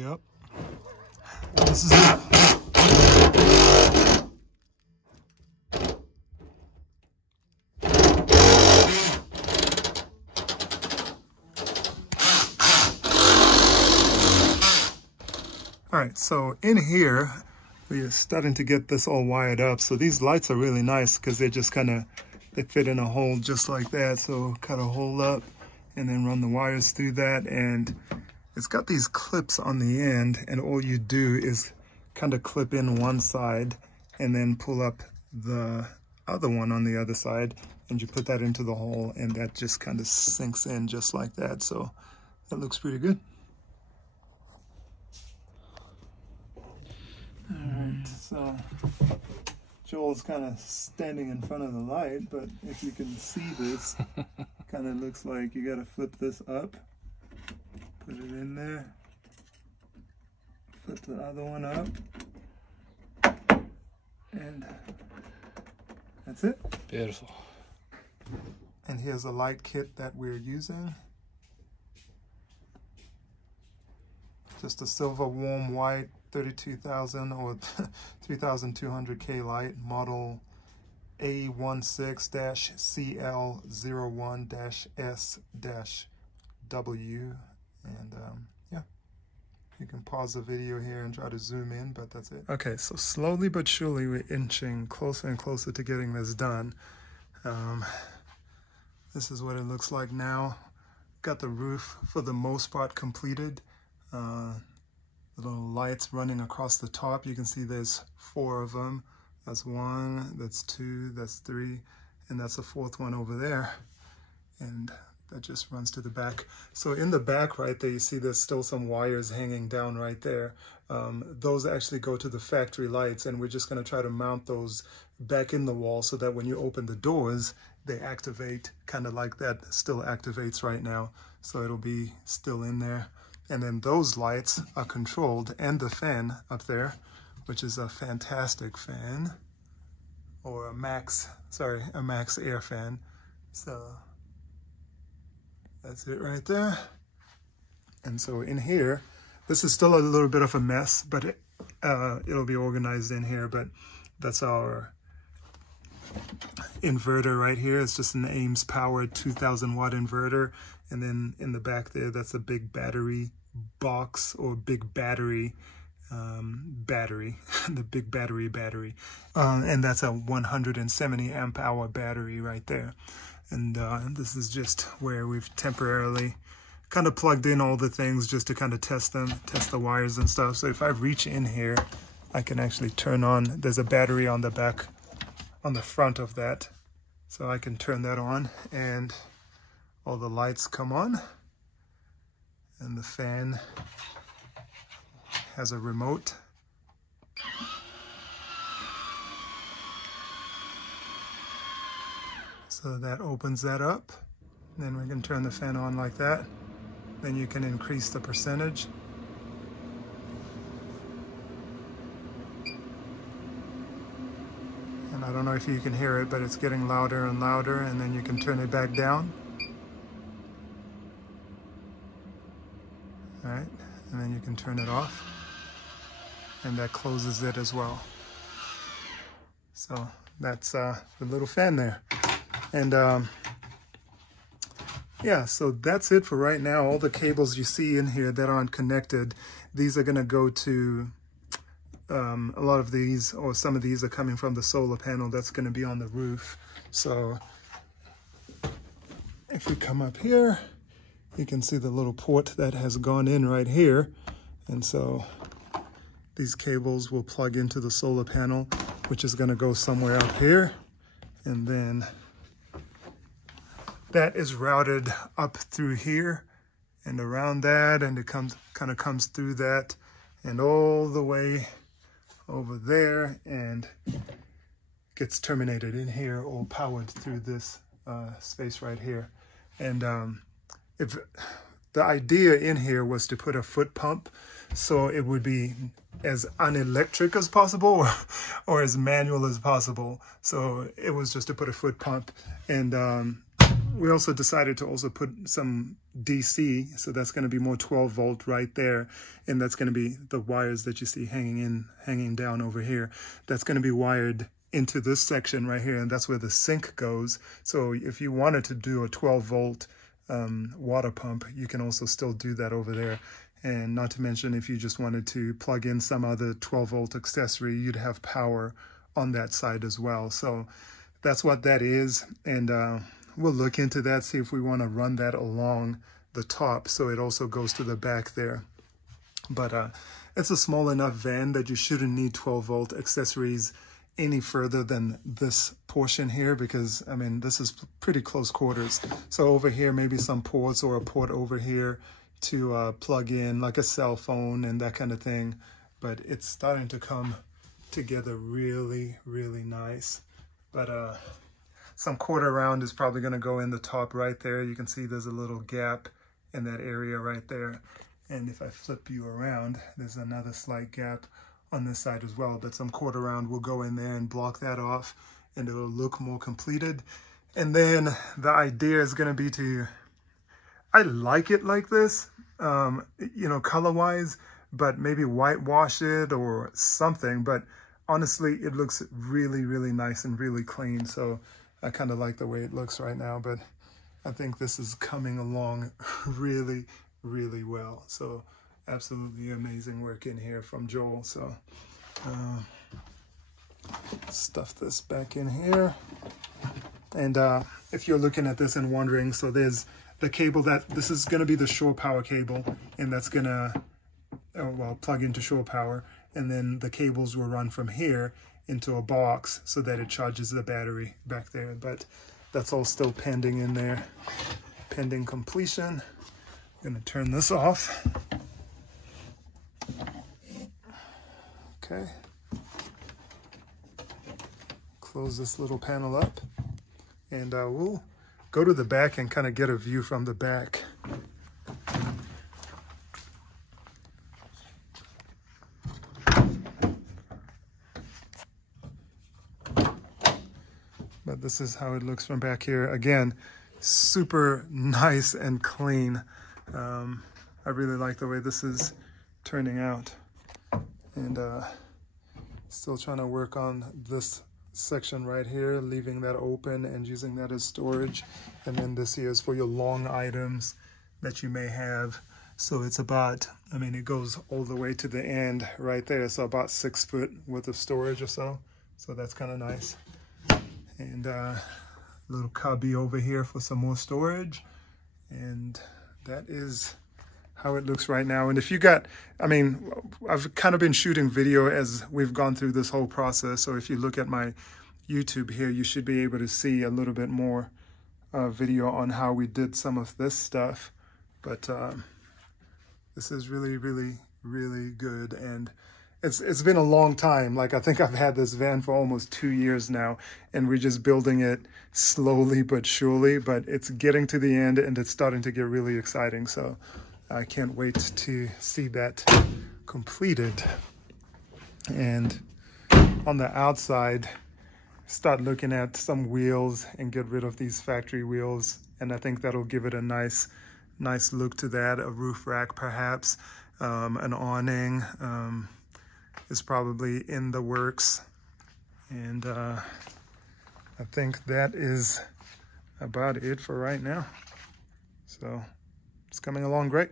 Yep. This is it. All right, so in here, we are starting to get this all wired up. So these lights are really nice because they just they fit in a hole just like that. So cut a hole up and then run the wires through that. And it's got these clips on the end, and all you do is kind of clip in one side and then pull up the other one on the other side, and you put that into the hole, and that just kind of sinks in just like that. So that looks pretty good. All right, so Joel's kind of standing in front of the light, but if you can see this, kind of looks like you got to flip this up, put it in there, flip the other one up, and that's it. Beautiful. And here's a light kit that we're using. Just a silver warm white 32,000 or 3,200K light, model A16-CL01-S-W. And yeah, you can pause the video here and try to zoom in, but that's it. Okay, so slowly but surely we're inching closer and closer to getting this done. This is what it looks like now. Got the roof for the most part completed. Little lights running across the top. You can see there's 4 of them. That's 1, that's 2, that's 3, and that's a 4th one over there. And that just runs to the back. So in the back right there, you see there's still some wires hanging down right there. Those actually go to the factory lights, and we're just gonna try to mount those back in the wall so that when you open the doors, they activate kind of like that still activates right now. So it'll be still in there. And then those lights are controlled, and the fan up there, which is a fantastic fan, or a max air fan. So that's it right there. And so in here, this is still a little bit of a mess, but it'll be organized in here. But that's our inverter right here. It's just an Ames powered 2,000 watt inverter. And then in the back there, that's a big battery box, or big battery the big battery, and that's a 170 amp hour battery right there. And this is just where we've temporarily kind of plugged in all the things just to kind of test the wires and stuff. So if I reach in here, I can actually turn on, there's a battery on the back, on the front of that, so I can turn that on and all the lights come on. And the fan has a remote. So that opens that up. Then we can turn the fan on like that. Then you can increase the percentage. And I don't know if you can hear it, but it's getting louder and louder, and then you can turn it back down. All right, and then you can turn it off, and that closes it as well. So that's the little fan there. And yeah, so that's it for right now. All the cables you see in here that aren't connected, these are gonna go to, a lot of these, or some of these are coming from the solar panel that's gonna be on the roof. So if we come up here, you can see the little port that has gone in right here. And so these cables will plug into the solar panel, which is gonna go somewhere up here. And then that is routed up through here and around that, and it kind of comes through that and all the way over there and gets terminated in here, or powered through this space right here. And if the idea in here was to put a foot pump, so it would be as unelectric as possible, or as manual as possible. So it was just to put a foot pump, and we also decided to also put some DC, so that's going to be more 12 volt right there, and that's going to be the wires that you see hanging down over here. That's going to be wired into this section right here, and that's where the sink goes. So if you wanted to do a 12 volt water pump, you can also still do that over there. And not to mention, if you just wanted to plug in some other 12 volt accessory, you'd have power on that side as well. So that's what that is, and we'll look into that, see if we want to run that along the top so it also goes to the back there. But it's a small enough van that you shouldn't need 12 volt accessories any further than this portion here, because I mean this is pretty close quarters. So over here maybe some ports, or a port over here to plug in like a cell phone and that kind of thing. But it's starting to come together really, really nice. But some quarter round is probably going to go in the top right there. You can see there's a little gap in that area right there. And if I flip you around, there's another slight gap on this side as well. But some quarter round will go in there and block that off, and it'll look more completed. And then the idea is going to be to, I like it like this, you know, color-wise, but maybe whitewash it or something. But honestly, it looks really, really nice and really clean. So I kind of like the way it looks right now, but I think this is coming along really, really well. So absolutely amazing work in here from Joel. So stuff this back in here. And if you're looking at this and wondering, so there's the cable this is going to be the shore power cable, and that's going to, well, plug into shore power. And then the cables will run from here into a box so that it charges the battery back there. But that's all still pending in there, pending completion. I'm going to turn this off. Okay. Close this little panel up, and we'll go to the back and kind of get a view from the back. But this is how it looks from back here. Again, super nice and clean. I really like the way this is turning out. And still trying to work on this section right here, leaving that open and using that as storage. And then this here is for your long items that you may have. So it's about, I mean, it goes all the way to the end right there. So about 6 foot worth of storage or so. So that's kind of nice. And a little cubby over here for some more storage. And that is how it looks right now. And if you got, I mean, I've kind of been shooting video as we've gone through this whole process. So if you look at my YouTube here, you should be able to see a little bit more video on how we did some of this stuff. But this is really, really, really good. And it's been a long time. Like, I think I've had this van for almost 2 years now, and we're just building it slowly but surely. But it's getting to the end, and it's starting to get really exciting. So I can't wait to see that completed. And on the outside, start looking at some wheels and get rid of these factory wheels. And I think that'll give it a nice look to that. A roof rack, perhaps, an awning is probably in the works. And I think that is about it for right now. So it's coming along great.